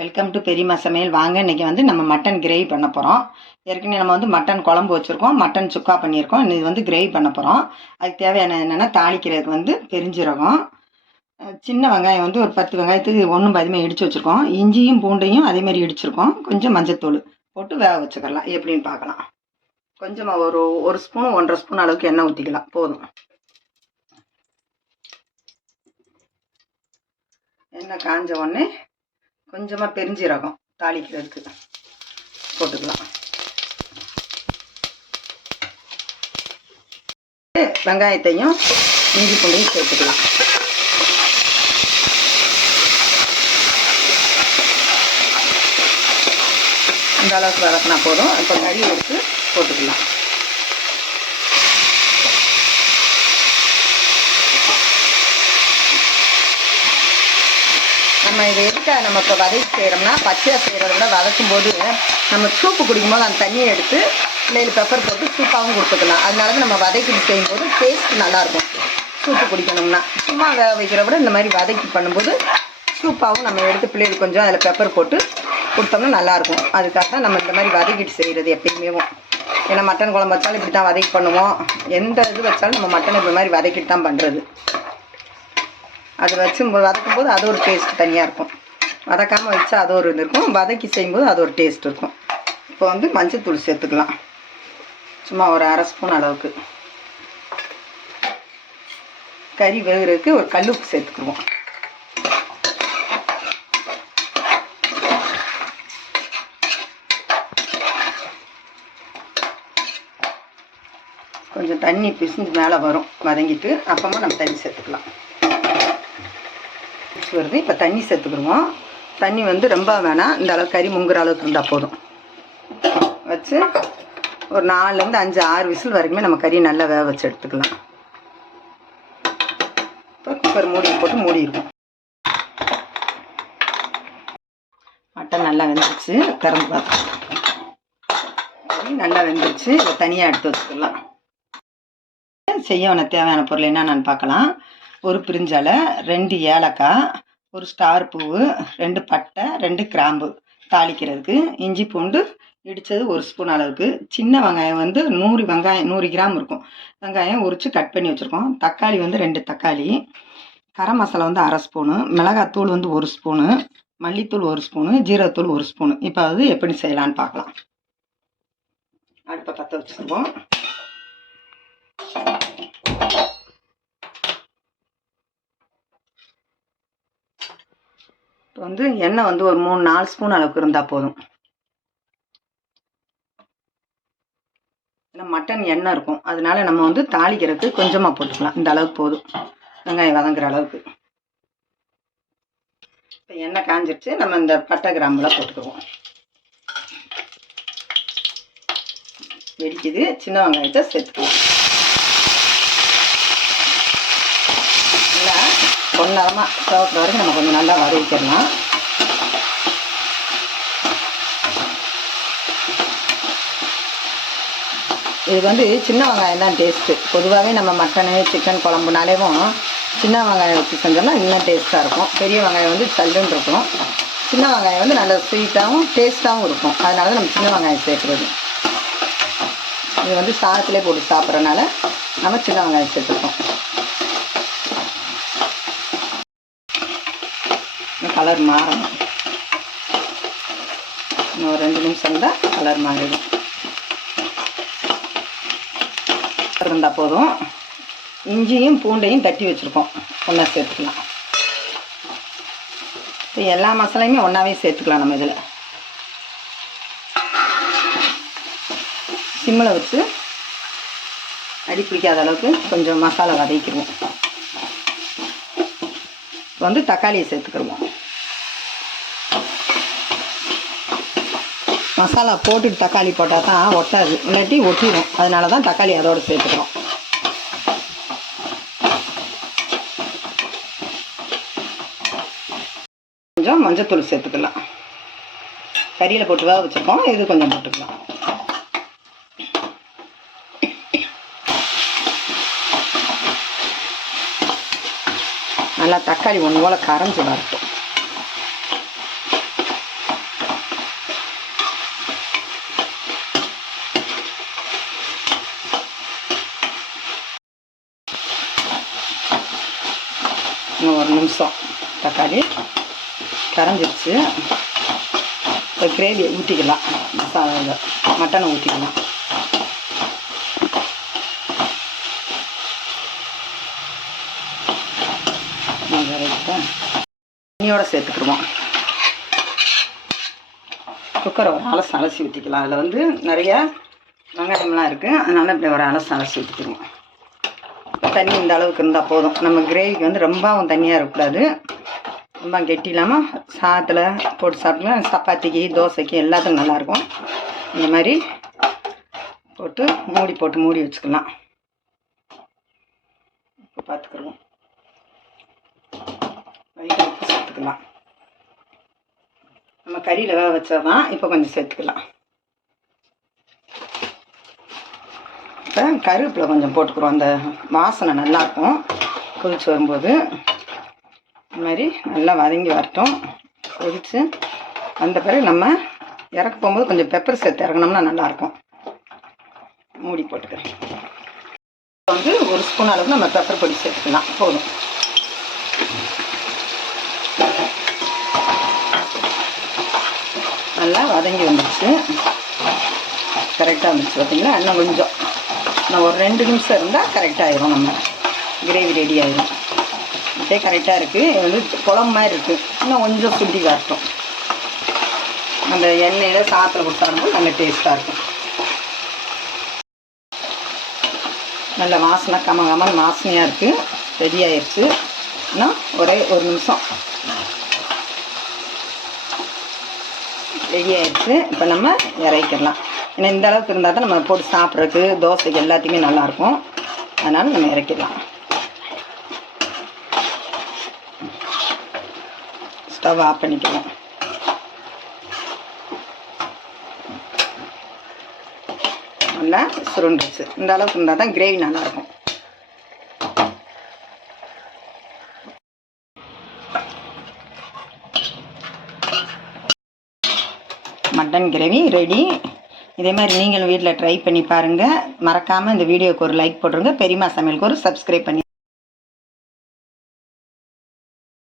Welcome to பெரியம்மா சமையல். வாங்க, இன்றைக்கி வந்து நம்ம மட்டன் கிரேவி பண்ண போகிறோம். ஏற்கனவே நம்ம வந்து மட்டன் குழம்பு வச்சுருக்கோம், மட்டன் சுக்கா பண்ணியிருக்கோம். இது வந்து கிரேவி பண்ண போகிறோம். அதுக்கு தேவையான என்னென்னா, தாளிக்கிறதுக்கு வந்து பெருஞ்சீரகம், சின்ன வெங்காயம் வந்து ஒரு 10 வெங்காயத்துக்கு ஒன்றும் பாதியமாக இடித்து வச்சுருக்கோம். இஞ்சியும் பூண்டையும் அதேமாதிரி இடிச்சிருக்கோம். கொஞ்சம் மஞ்சத்தூள் போட்டு வேக வச்சுக்கலாம். எப்படின்னு பார்க்கலாம். கொஞ்சமாக ஒரு ஸ்பூன் 1.5 ஸ்பூன் அளவுக்கு எண்ணெய் ஊற்றிக்கலாம், போதும். எண்ணெய் காஞ்ச உடனே கொஞ்சமாக பெருஞ்சீரகம் தாளிக்கிறதுக்கு போட்டுக்கலாம். வெங்காயத்தையும் இஞ்சி பூண்டையும் சேர்த்துக்கலாம். இந்த அளவுக்கு வதக்கினா போதும். இப்போ கறி எடுத்து போட்டுக்கலாம். நம்ம இதை எதுக்காக நம்ம இப்போ வதக்கி செய்கிறோம்னா, பச்சையாக செய்கிறத விட வதக்கும் போது நம்ம சூப்பு குடிக்கும்போது அந்த தண்ணியை எடுத்து பிள்ளைகள் பெப்பர் போட்டு சூப்பாகவும் கொடுத்துக்கலாம். அதனால தான் நம்ம வதக்கி செய்யும்போது டேஸ்ட் நல்லாயிருக்கும். சூப்பு குடிக்கணும்னா சும்மா வேக வைக்கிற விட இந்த மாதிரி வதக்கி பண்ணும்போது சூப்பாகவும் நம்ம எடுத்து பிள்ளைகளுக்கு கொஞ்சம் அதில் பெப்பர் போட்டு கொடுத்தோம்னா நல்லாயிருக்கும். அதுக்காக தான் நம்ம இந்த மாதிரி வதக்கிட்டு செய்கிறது எப்பயுமே. ஏன்னா மட்டன் குழம்பு வச்சாலும் இப்படி தான் வதக்கி பண்ணுவோம். எந்த இது வச்சாலும் நம்ம மட்டன் இப்படி மாதிரி வதக்கிட்டு தான் பண்ணுறது. அது வதக்கும்போது அது ஒரு டேஸ்ட் தனியாக இருக்கும். வதக்காமல் வச்சா அது ஒரு இது இருக்கும். வதக்கி செய்யும்போது அது ஒரு டேஸ்ட் இருக்கும். இப்போ வந்து மஞ்சத்தூள் சேர்த்துக்கலாம். சும்மா ஒரு 1/2 ஸ்பூன் அளவுக்கு. கறி வேகிறதுக்கு ஒரு கல்லுப்பு சேர்த்துக்குவோம். கொஞ்சம் தண்ணி பிசிஞ்சு மேலே வரும் வதங்கிட்டு, அப்புறமா நம்ம தண்ணி சேர்த்துக்கலாம். வருது, இப்போ தண்ணி சேர்த்துக்கிடுவோம். தண்ணி வந்து ரொம்ப வேணாம், இந்த அளவுக்கு கறி முங்குற அளவுக்கு இருந்தால் போதும். வச்சு ஒரு 4லேருந்து 5 6 விசில் வரைக்குமே நம்ம கறி நல்லா வேக வச்சு எடுத்துக்கலாம். இப்போ குக்கர் மூடி போட்டு மூடிடுவோம். மட்டன் நல்லா வெந்துருச்சு, திறந்து பார்த்துக்கலாம். கறி நல்லா வெந்துருச்சு. இதை தனியாக எடுத்து வச்சுக்கலாம். செய்ய தேவையான பொருள் என்னென்னு பார்க்கலாம். ஒரு பிரிஞ்சலை, 2 ஏலக்காய், ஒரு ஸ்டார் பூவு, 2 பட்டை, 2 கிராம்பு தாளிக்கிறதுக்கு. இஞ்சி பூண்டு இடித்தது 1 ஸ்பூன் அளவுக்கு. சின்ன வெங்காயம் வந்து 100 கிராம் இருக்கும். வெங்காயம் உரித்து கட் பண்ணி வச்சுருக்கோம். தக்காளி வந்து 2 தக்காளி. கரம் மசாலா வந்து 1/2 ஸ்பூனு. மிளகாத்தூள் வந்து 1 ஸ்பூனு. மல்லித்தூள் 1 ஸ்பூனு. ஜீரகத்தூள் 1 ஸ்பூனு. இப்போ அது எப்படி செய்யலான்னு பார்க்கலாம். அடுப்பை பற்ற வச்சுருவோம். இப்போ வந்து எண்ணெய் வந்து ஒரு 3-4 ஸ்பூன் அளவுக்கு இருந்தால் போதும். ஏன்னா மட்டன் எண்ணெய் இருக்கும், அதனால நம்ம வந்து தாளிக்கிறதுக்கு கொஞ்சமாக போட்டுக்கலாம். இந்த அளவுக்கு போதும், வெங்காயம் வதங்குற அளவுக்கு. இப்போ எண்ணெய் காஞ்சிடுச்சு. நம்ம இந்த பட்டை கிராம்புலாம் போட்டுக்குவோம். வெடிக்குது. சின்ன வெங்காயத்தை சேர்த்துக்குவோம். நல்லா பொன்னரமாக சவக்கிற வரைக்கும் நம்ம கொஞ்சம் நல்லா வதக்கிடலாம். இது வந்து சின்ன வெங்காயம் தான் டேஸ்ட்டு. பொதுவாகவே நம்ம மட்டனு சிக்கன் குழம்புனாலேவும் சின்ன வெங்காயம் வச்சு செஞ்சோம்னா இன்னும் டேஸ்ட்டாக இருக்கும். பெரிய வெங்காயம் வந்து சல்லுன்னு இருக்கும். சின்ன வெங்காயம் வந்து நல்ல ஸ்வீட்டாகவும் டேஸ்ட்டாகவும் இருக்கும். அதனால தான் நம்ம சின்ன வெங்காயம் சேர்க்குறது. இது வந்து சாதத்திலே போட்டு சாப்பிட்றதுனால நம்ம சின்ன வெங்காயம் சேர்த்துருக்கோம். கலர் மாறணும். இன்னும் ஒரு 2 நிமிஷம் தான் கலர் மாறிடும். இருந்தால் போதும். இஞ்சியும் பூண்டையும் தட்டி வச்சுருக்கோம், ஒன்றா சேர்த்துக்கலாம். இப்போ எல்லா மசாலையுமே ஒன்றாவே சேர்த்துக்கலாம். நம்ம இதில் சிம்மில் வச்சு அடி பிடிக்காத அளவுக்கு கொஞ்சம் மசாலா வதக்கிடுவோம். வந்து தக்காளியை சேர்த்துக்கிடுவோம். மசாலா போட்டுட்டு தக்காளி போட்டால் தான் ஒட்டாது, இல்லாட்டி ஒட்டிடும். அதனால தான் தக்காளி அதோடு சேர்த்துக்கிறோம். கொஞ்சம் மஞ்சத்தூள் சேர்த்துக்கலாம். கறியில் போட்டு வேக வச்சுருக்கோம், இது கொஞ்சம் போட்டுக்கலாம். நல்லா தக்காளி ஒன்று போல் கரைஞ்சி வரட்டும். நிமிஷம் தக்காளி கரைஞ்சிருச்சு. இப்போ கிரேவியை ஊற்றிக்கலாம், மசாலா மட்டனை ஊற்றிக்கலாம். தண்ணியோடு சேர்த்துக்கிடுவோம். குக்கரை ஒரு அலசி ஊற்றிக்கலாம். அதில் வந்து நிறையா வெங்காயம்லாம் இருக்குது, அதனால் இப்படி ஒரு அலசி ஊற்றிக்கிடுவோம். தண்ணி இந்த அளவுக்கு இருந்தால் போதும். நம்ம கிரேவிக்கு வந்து ரொம்பவும் தண்ணியாக இருக்கக்கூடாது, ரொம்ப கெட்டி இல்லாமல் சாதத்தில் போட்டு சாப்பிட்டோம்னா சப்பாத்திக்கு தோசைக்கு எல்லாத்துக்கும் நல்லாயிருக்கும். இந்த மாதிரி போட்டு மூடி வச்சுக்கலாம். இப்போ பார்த்துக்குருவோம். உப்பு சேர்த்துக்கலாம். நம்ம கறியில் வேக வச்சாதான் இப்போ கொஞ்சம் சேர்த்துக்கலாம். இப்போ கருவேப்பிலை கொஞ்சம் போட்டுக்கிறோம், அந்த வாசனை நல்லாயிருக்கும் கொதிச்சு வரும்போது. இந்த மாதிரி நல்லா வதங்கி வரட்டும். கொதித்து வந்த பிறகு நம்ம இறக்க போகும்போது கொஞ்சம் பெப்பர் சேர்த்து இறக்கணும்னா நல்லாயிருக்கும். மூடி போட்டுக்கிறேன். வந்து 1 ஸ்பூன் அளவுக்கு நம்ம பெப்பர் பொடி சேர்த்துக்கலாம், போதும். நல்லா வதங்கி வந்துடுச்சு, கரெக்டாக வந்துடுச்சு பார்த்தீங்களா. இன்னும் ஒரு 2 நிமிஷம் இருந்தால் கரெக்டாகிடும், நம்ம கிரேவி ரெடி ஆகிடும். இதே கரெக்டாக இருக்குது. இது வந்து குழம்பு மாதிரி இருக்குது, இன்னும் கொஞ்சம் சுண்டி வரட்டும். அந்த எண்ணெயில் சாத்தில் போட்டு சாப்பிடும்போது நல்ல டேஸ்ட்டாக இருக்கும். நல்ல வாசனை கமகமன்னு வாசனையாக இருக்குது. ரெடி ஆயிடுச்சு. இன்னும் ஒரே 1 நிமிஷம் ரெடி ஆயிடுச்சு. இப்போ நம்ம இறக்கிடலாம். ஏன்னா இந்த அளவுக்கு இருந்தால் தான் நம்ம போட்டு சாப்பிட்றதுக்கு தோசைக்கு எல்லாத்தையுமே நல்லாயிருக்கும். அதனால் நம்ம இறக்கிடலாம். ஸ்டவ் ஆஃப் பண்ணிக்கலாம். நல்லா சுருண்டுச்சு. இந்த அளவுக்கு இருந்தால் தான் கிரேவி நல்லாயிருக்கும். Mutton gravy ready. இதே மாதிரி நீங்களும் வீட்டில் ட்ரை பண்ணி பாருங்கள். மறக்காமல் இந்த வீடியோவுக்கு ஒரு லைக் போட்டுருங்க. பெரியம்மா சமையலுக்கு ஒரு சப்ஸ்கிரைப் பண்ணி